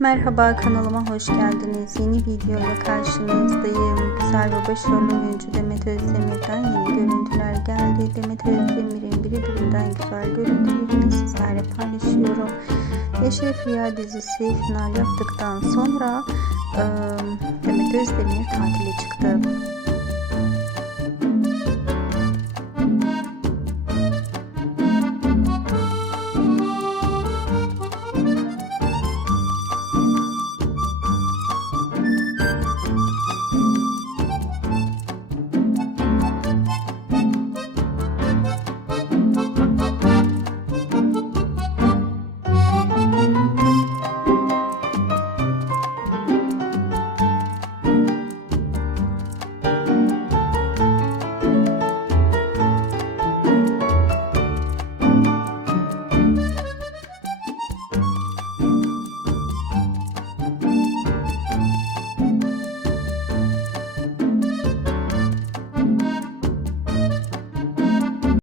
Merhaba, kanalıma hoş geldiniz. Yeni videoyla karşınızdayım. Güzel ve başarılı oyuncu Demet Özdemir'den yeni görüntüler geldi. Demet Özdemir'in birbirinden güzel görüntülerini sizlerle paylaşıyorum. Eşref Rüya dizisi final yaptıktan sonra Demet Özdemir tatile çıktı.